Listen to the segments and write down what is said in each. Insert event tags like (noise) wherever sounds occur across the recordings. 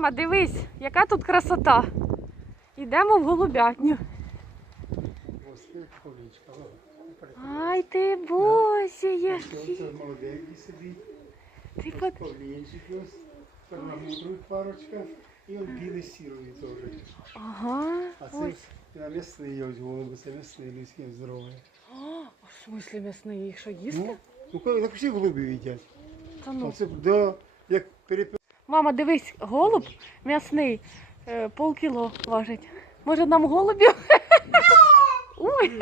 Мама, дивись, яка тут красота. Йдемо в голубятню. Ай ти боже, Це який. Ти под... Перламутрують парочка. І он білий сіровий теж. Ага. А це м'ясний ось голуби, це м'ясний людський здоровий. А, в смислі м'ясний, їх що їсти? Ну, ну так всі голуби їдять. Та ну. Оце да, як перепи... Мама, дивись, голуб м'ясний, е, полкіло важить. Може нам голубів? (laughs) Ой.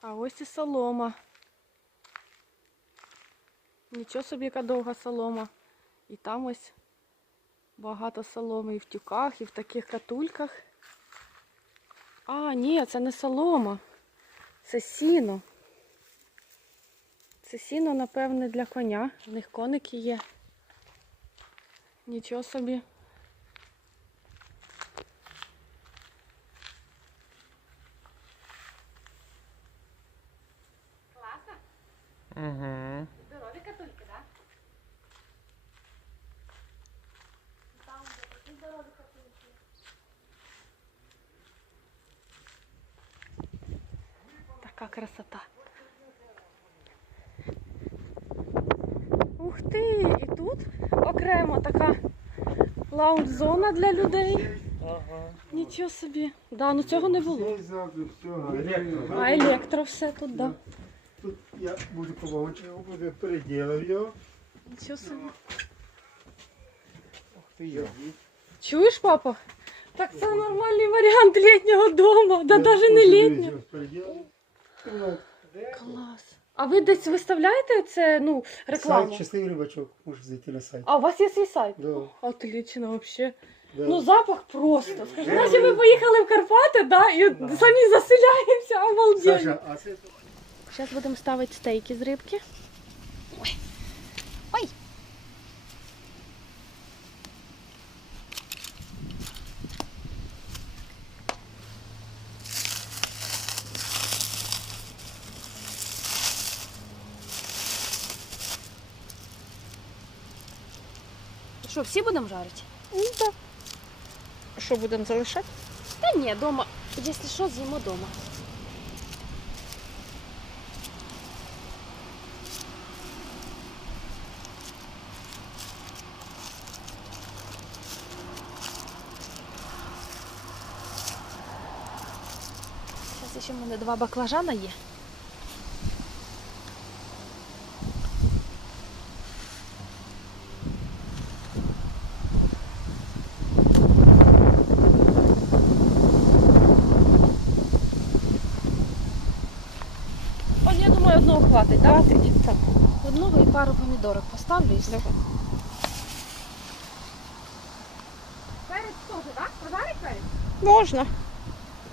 А ось і солома. Нічого собі, яка довга солома. І там ось багато соломи і в тюках, і в таких катульках. А, ні, це не солома. Це сіно. Це сіно, напевне, для коня. В них коники є. Нічого собі. Класно. Угу. Здорові катульки, так? Там такі здорові катульки. Така красота. Ух ти! І тут Окремо така лаунж-зона для людей. Ага. Нічого собі. Да, ну цього не було. А електро все тут, да. Тут я буду по вовчику, буду переділив його. Нічого собі. Ух ти йо. Чуєш, папа? Так це нормальний варіант літнього дому, да навіть не літнього. Клас. А ви десь виставляєте це, ну, рекламу? Сайт щасливий рибачок, можеш зайти на сайт. А у вас є свій сайт? Да. Отлично, вообще. Да. Ну, запах просто. Скажи, наче ми поїхали в Карпати, да, і самі заселяємося, обалденно. Саша, а це Зараз будемо ставити стейки з рибки. Ой. Ой. Що, всі будемо жарити? Ну так. Що будемо залишати? Та ні, дома. Якщо що, з'їмо дома. Зараз ще в мене два баклажана є. Оль, я думаю, одного хватить, так? Хватить. Так. Одного і пару помідорок поставлю і все. Перець теж, так? Прожарить перець? Можна.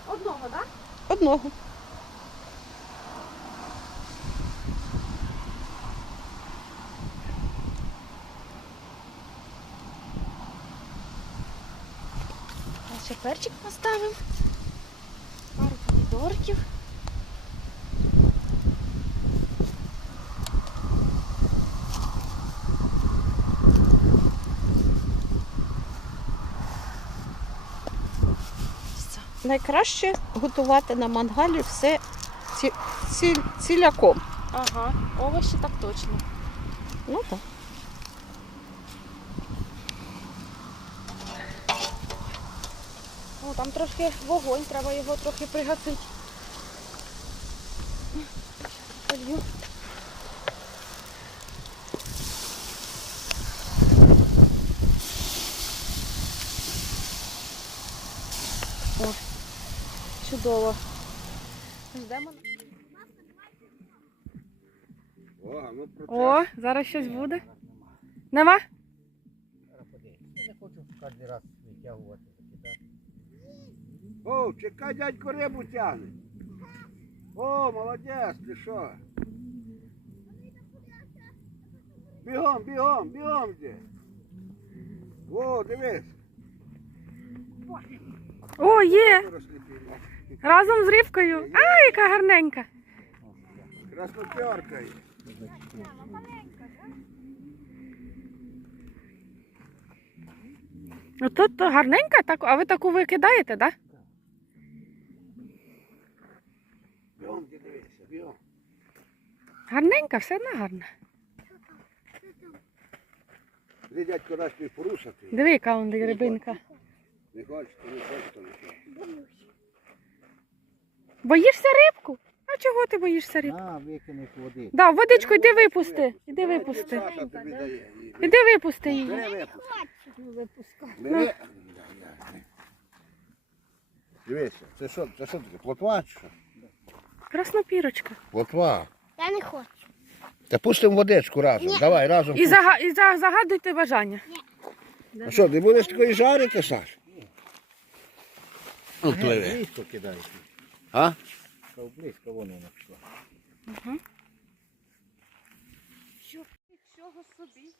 Одного, так? Одного. Ще перчик поставимо. Пару помідорків. Все. Найкраще готувати на мангалі все ці, ці, ціляком. Ага, овочі так точно. Ну так. О, там трошки вогонь, треба його трохи пригасити. Полью. О, чудово. Ждемо. О, ну О, зараз щось буде. Нема? Я не хочу кожен раз витягувати. О, чекай, дядько рибу тягне. О, молодець, ти що? Бігом, бігом, бігом де. О, дивись. О, є! Разом з рибкою. А, яка гарненька. Красноперка. є. Ну тут то гарненька, так, а ви таку викидаєте, так? Да? Гарненька, все одно гарна. Дядько дасть порушити. Диви, яка он рибинка. Не хочеш, то не хочеш. Боїшся рибку? А чого ти боїшся рибку? На, викинеш води. Да, водичку йди випусти. Іди випусти. Іди випусти її. Я. Дивися, це що, це що таке? Плотва чи що? Краснопірочка. Плотва. Я не хочу. Та пустимо водичку разом. Давай, разом. І, зага... і за... загадуйте бажання. А що, ти будеш такої жарити, Саш? Ну, пливе. Близько кидаєш. А? Близько воно вона пішла. Нічого собі.